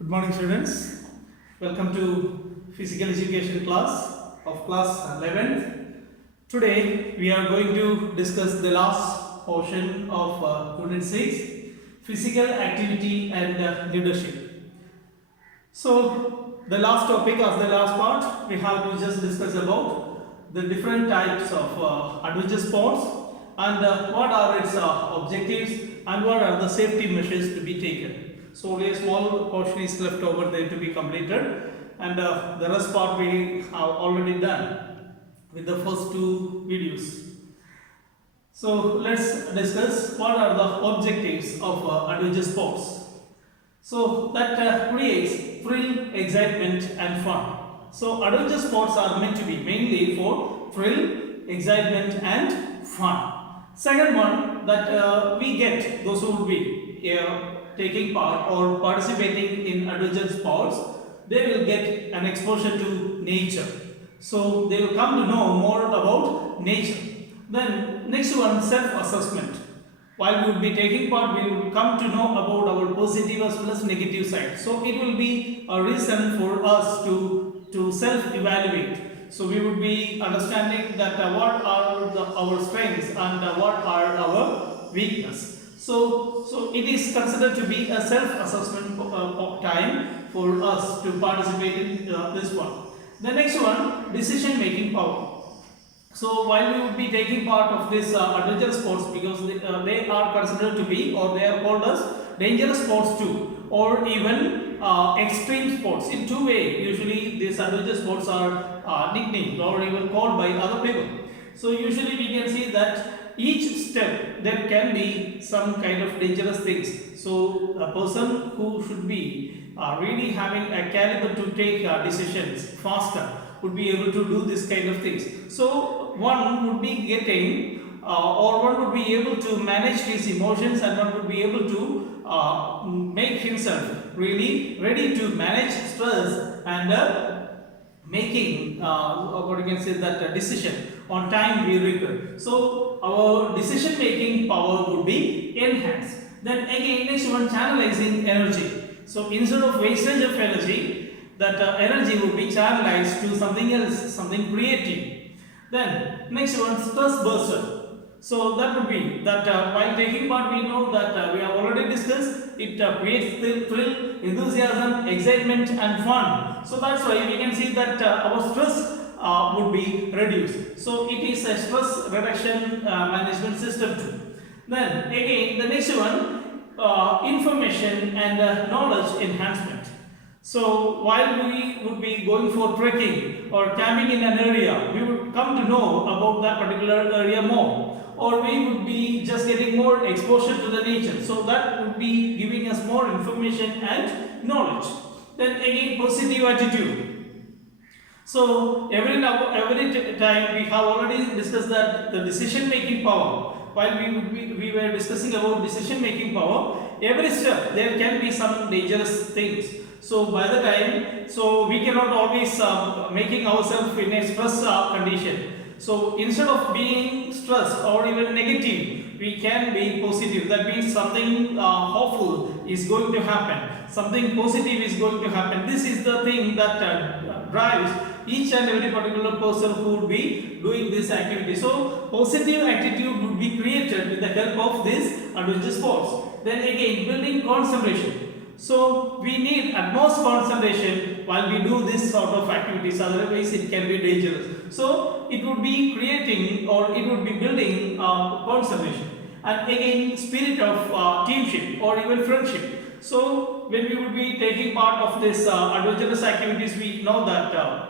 Good morning, students. Welcome to physical education class of class 11th. Today we are going to discuss the last portion of unit 6, physical activity and leadership. So the last topic of the last part, we have to just discuss about the different types of adventure sports and what are its objectives and what are the safety measures to be taken. So only a small portion is left over there to be completed, and the rest part we have already done with the first two videos. So let's discuss what are the objectives of adventure sports. So that creates thrill, excitement and fun. So adventure sports are meant to be mainly for thrill, excitement and fun. Second one, that we get those who would be taking part or participating in adventure sports, they will get an exposure to nature. So they will come to know more about nature. Then next one, self-assessment. While we will be taking part, we will come to know about our positive as well as negative side. So it will be a reason for us to self-evaluate. So we would be understanding that what are our strengths and what are our weakness. So it is considered to be a self-assessment time for us to participate in this one. The next one, decision-making power. So while we would be taking part of this adventure sports, because they are considered to be, or they are called as dangerous sports too, or even extreme sports. In two ways, usually these adventure sports are nicknamed or even called by other people. So usually we can see that each step there can be some kind of dangerous things. So a person who should be really having a caliber to take decisions faster would be able to do this kind of things. So one would be getting or one would be able to manage his emotions, and one would be able to make himself really ready to manage stress and making what you can say that decision on time we require. So our decision making power would be enhanced. Then again, next one, channelizing energy. So instead of wastage of energy, that energy would be channelized to something else, something creative. Then next one, stress buster. So that would be that while taking part, we know that we have already discussed, it creates thrill, enthusiasm, excitement and fun. So that's why we can see that our stress would be reduced. So it is a stress reduction management system too. Then again, the next one, information and knowledge enhancement. So while we would be going for trekking or camping in an area, we would come to know about that particular area more, or we would be just getting more exposure to the nature. So that would be giving us more information and knowledge. Then again, positive attitude. So every time we have already discussed that the decision making power. While we were discussing about decision making power, every step there can be some dangerous things. So by the time, so we cannot always making ourselves in a stress condition. So instead of being stressed or even negative, we can be positive. That means something hopeful is going to happen. Something positive is going to happen. This is the thing that drives each and every particular person who would be doing this activity. So positive attitude would be created with the help of this adventure sports. Then again, building concentration. So we need utmost concentration while we do this sort of activities, otherwise it can be dangerous. So it would be creating or it would be building concentration. And again, spirit of teamship or even friendship. So when we would be taking part of this adventurous activities, we know that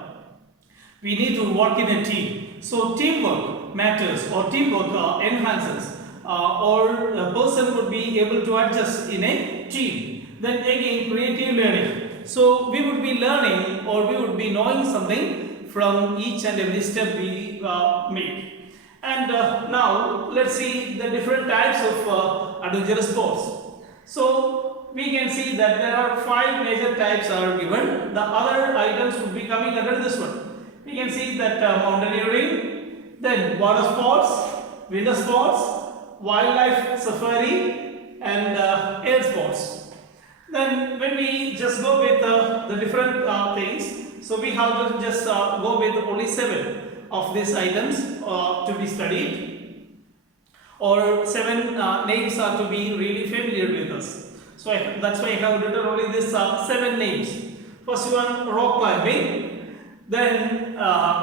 we need to work in a team. So teamwork matters, or teamwork enhances, or a person would be able to adjust in a team. Then again, creative learning. So we would be learning or we would be knowing something from each and every step we make. And now let's see the different types of adventure sports. So we can see that there are 5 major types are given. The other items would be coming under this one. We can see that mountaineering, then water sports, winter sports, wildlife safari and air sports. Then when we just go with the different things, so we have to just go with only 7 of these items to be studied, or 7 names are to be really familiar with us. So that's why I have written only this 7 names. First one, rock climbing, then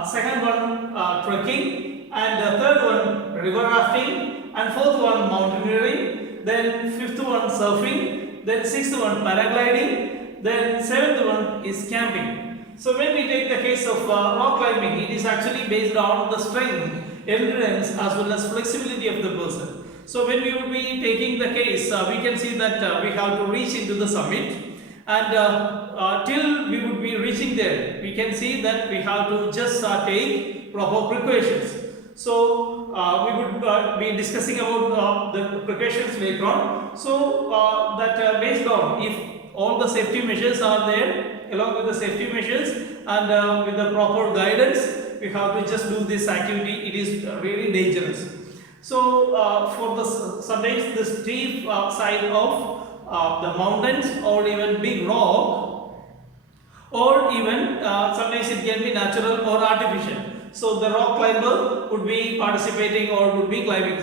second one, trekking, and third one, river rafting, and fourth one, mountaineering, then fifth one, surfing, then sixth one, paragliding, then seventh one is camping. So when we take the case of rock climbing, it is actually based on the strength, endurance as well as flexibility of the person. So when we would be taking the case, we can see that we have to reach into the summit, and till we would be reaching there, we can see that we have to just take proper precautions. So we would be discussing about the precautions later on. So that based on if all the safety measures are there, along with the safety measures and with the proper guidance, we have to just do this activity. It is really dangerous. So for the sometimes the steep side of the mountains or even big rock, or even sometimes it can be natural or artificial. So the rock climber would be participating or would be climbing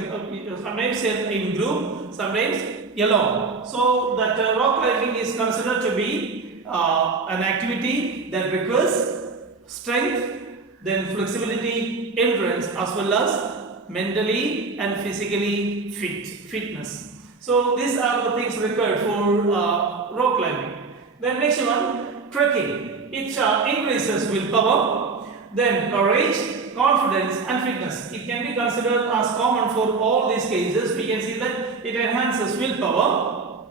sometimes in group, sometimes alone. So that rock climbing is considered to be an activity that requires strength, then flexibility, endurance, as well as mentally and physically fitness. So these are the things required for rock climbing. Then next one, trekking. It increases willpower, then courage, confidence and fitness. It can be considered as common for all these cases. We can see that it enhances willpower,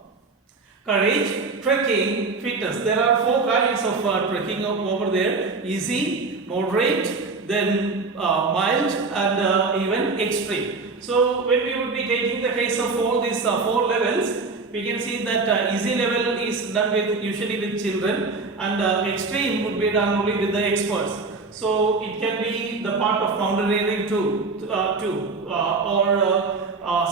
courage, trekking, fitness. There are 4 kinds of trekking over there: easy, moderate, then mild, and even extreme. So when we would be taking the case of all these 4 levels, we can see that easy level is done with usually with children, and extreme would be done only with the experts. So it can be the part of mountaineering too, or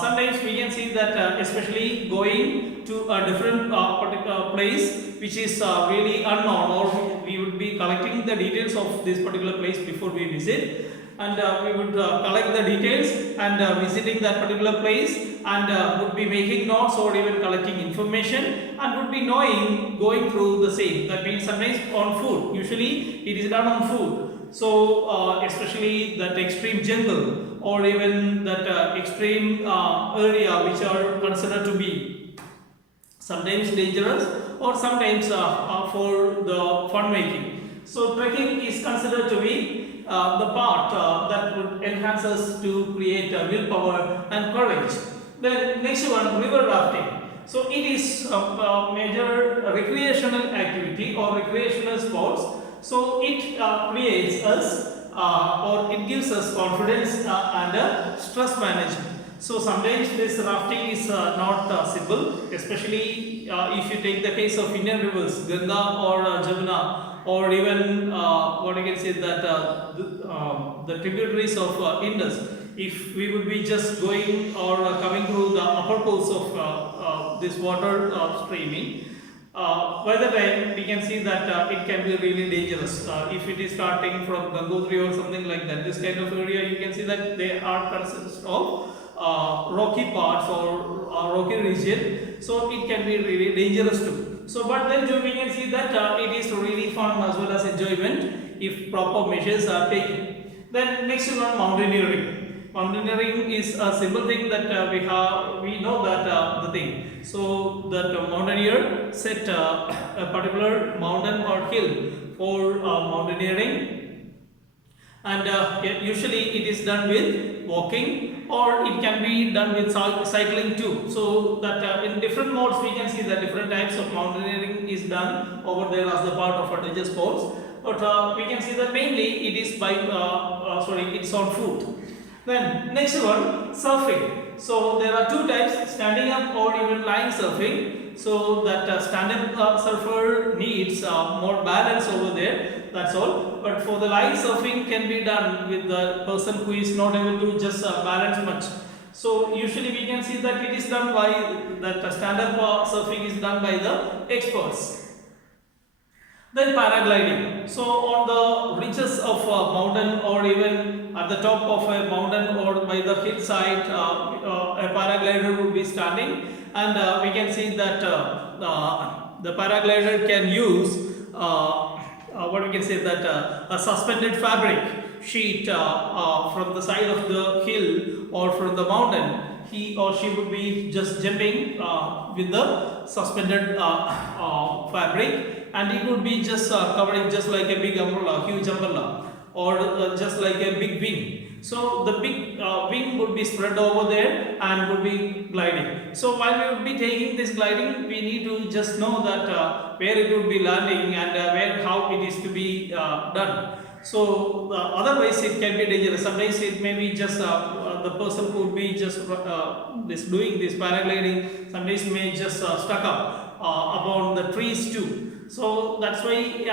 sometimes we can see that especially going to a different particular place which is really unknown, or we would be collecting the details of this particular place before we visit, and we would collect the details and visiting that particular place, and would be making notes or even collecting information, and would be knowing going through the same. That means sometimes on food, usually it is done on food. So especially that extreme jungle or even that extreme area which are considered to be sometimes dangerous or sometimes for the fun making. So trekking is considered to be the part that would enhance us to create willpower and courage. Then next one, river rafting. So it is a major recreational activity or recreational sports. So it creates us or it gives us confidence and stress management. So sometimes this rafting is not simple, especially if you take the case of Indian rivers, Ganga or Jamuna, or even what I can say that the tributaries of Indus. If we would be just going or coming through the upper course of this water streaming, by the time we can see that it can be really dangerous. If it is starting from Gangotri or something like that, this kind of area, you can see that they are consist of rocky parts or rocky region, so it can be really dangerous too. So but then too we can see that it is really fun as well as enjoyment if proper measures are taken. Then next one, mountaineering. Mountaineering is a simple thing that we know that the thing. So that mountaineer set a particular mountain or hill for mountaineering, and usually it is done with walking, or it can be done with cycling too. So that in different modes we can see that different types of mountaineering is done over there as the part of adventure sports. But we can see that mainly it is by it's on foot. Then next one, surfing. So there are 2 types, standing up or even lying surfing. So that stand up surfer needs more balance over there, that's all. But for the lying surfing can be done with the person who is not able to just balance much. So usually we can see that it is done by that standard surfing is done by the experts. Then paragliding. So on the ridges of a mountain or even at the top of a mountain or by the hillside, a paraglider would be standing, and we can see that the paraglider can use what we can say that a suspended fabric sheet from the side of the hill or from the mountain. He or she would be just jumping with the suspended fabric, and it would be just covering just like a big umbrella, huge umbrella, or just like a big wing. So the big wing would be spread over there and would be gliding. So while we would be taking this gliding, we need to just know that where it would be landing and where how it is to be done. So otherwise it can be dangerous. Sometimes it may be just the person who would be just doing this paragliding sometimes may just stuck up upon the trees too. So that's why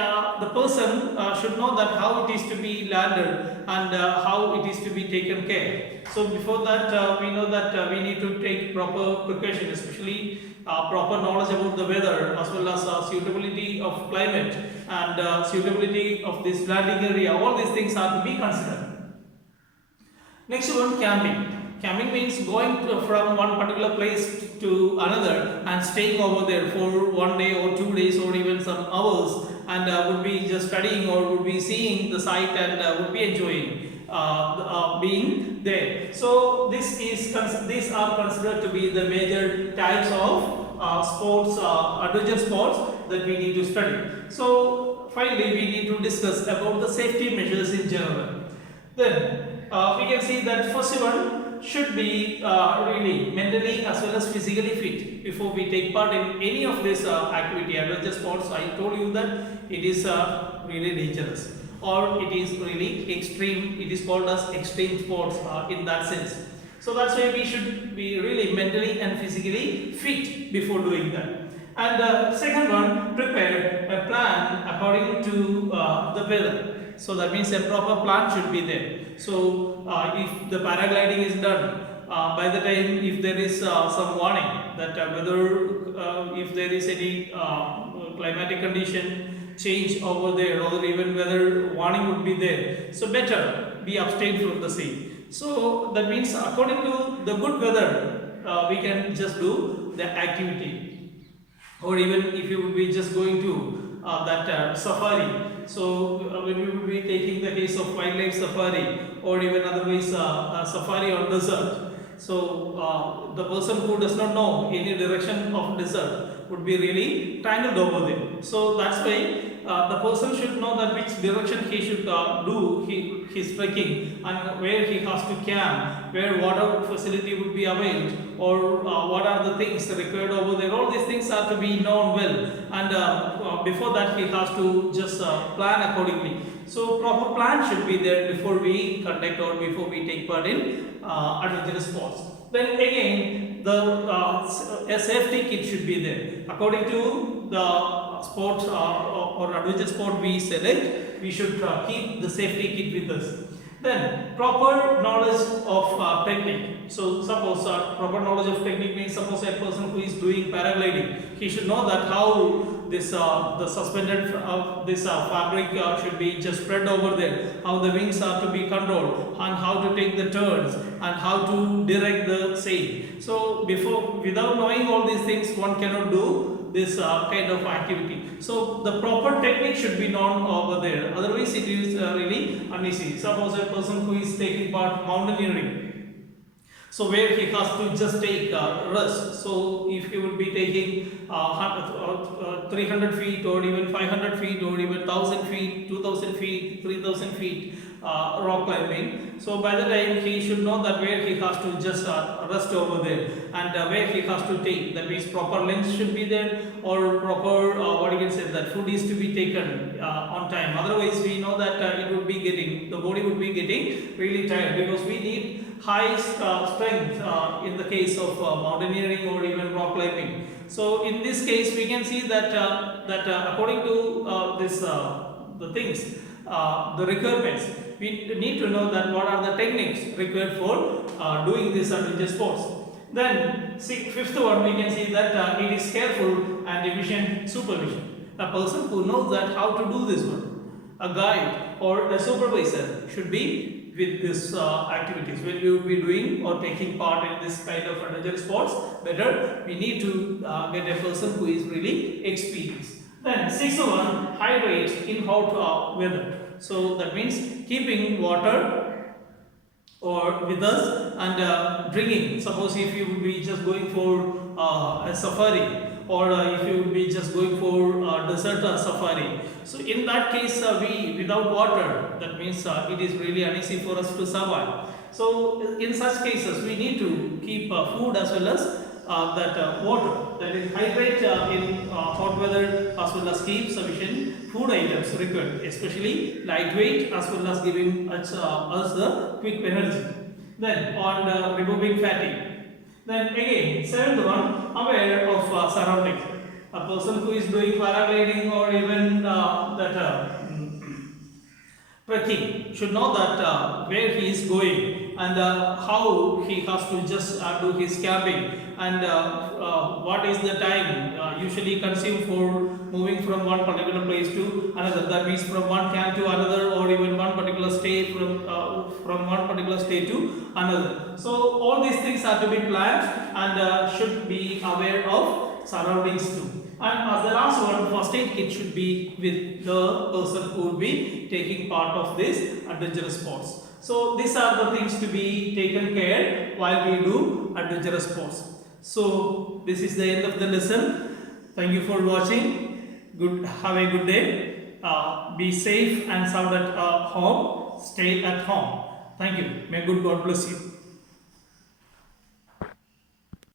the person should know that how it is to be landed and how it is to be taken care. So before that we know that we need to take proper precaution, especially proper knowledge about the weather as well as suitability of climate and suitability of this landing area. All these things are to be considered. Next one, camping. Camping means going from one particular place to another and staying over there for 1 day or 2 days or even some hours, and would be just studying or would be seeing the site and would be enjoying being there. So these are considered to be the major types of sports, adventure sports that we need to study. So finally we need to discuss about the safety measures in general. Then we can see that first one should be really mentally as well as physically fit before we take part in any of this activity. Adventure sports, I told you that it is really dangerous or it is really extreme. It is called as extreme sports in that sense. So that's why we should be really mentally and physically fit before doing that. And second one, prepare a plan according to the weather. So that means a proper plan should be there. So if the paragliding is done, by the time if there is some warning that whether if there is any climatic condition change over there or even whether warning would be there, so better be abstain from the same. So that means according to the good weather we can just do the activity, or even if you would be just going to that safari. So when we would be taking the case of wildlife safari or even otherwise safari on desert, so the person who does not know any direction of desert would be really tangled over there. So that's why the person should know that which direction he should do his trekking and where he has to camp, where water facility would be availed, or what are the things required over there. All these things are to be known well, and before that he has to just plan accordingly. So proper plan should be there before we conduct or before we take part in adventurous sports. Then again, a safety kit should be there. According to the sport or adventure sport we select, we should keep the safety kit with us. Then proper knowledge of technique. So suppose proper knowledge of technique means suppose a person who is doing paragliding, he should know that how this the suspended this fabric should be just spread over there, how the wings are to be controlled and how to take the turns and how to direct the sail. So without knowing all these things, one cannot do this kind of activity. So the proper technique should be known over there, otherwise it is really uneasy. Suppose a person who is taking part mountaineering, so where he has to just take rest. So if he would be taking 300 feet or even 500 feet or even 1000 feet, 2000 feet, 3000 feet rock climbing, so by the time he should know that where he has to just rest over there and where he has to take, that means proper length should be there or proper what you can say that food is to be taken on time. Otherwise we know that it would be getting, the body would be getting really tired, because we need high strength in the case of mountaineering or even rock climbing. So in this case we can see that according to this the things the requirements. We need to know that what are the techniques required for doing this adventure sports. Then fifth one, we can see that it is careful and efficient supervision. A person who knows that how to do this one, a guide or a supervisor should be with this activities. When we would be doing or taking part in this kind of adventure sports, better we need to get a person who is really experienced. Then sixth one, hydrate in hot weather. So that means keeping water or with us and drinking. Suppose if you would be just going for a safari, or if you would be just going for desert safari. So in that case, we without water, that means it is really uneasy for us to survive. So in such cases, we need to keep food as well as that water, that is hydrate in hot weather, as well as keep sufficient food items required, especially lightweight, as well as giving us the quick energy. Then on removing fatigue. Then again, seventh one, aware of surroundings. A person who is doing paragliding or even trekking should know that where he is going and how he has to just do his camping, and what is the time usually consumed for moving from one particular place to another. That means from one camp to another, or even one particular stay from one particular stay to another. So all these things are to be planned and should be aware of surroundings too. And as the last one, first aid kit should be with the person who will be taking part of this adventurous sports. So these are the things to be taken care while we do adventurous sports. So this is the end of the lesson. Thank you for watching. Have a good day. Be safe and sound at home. Stay at home. Thank you. May good God bless you.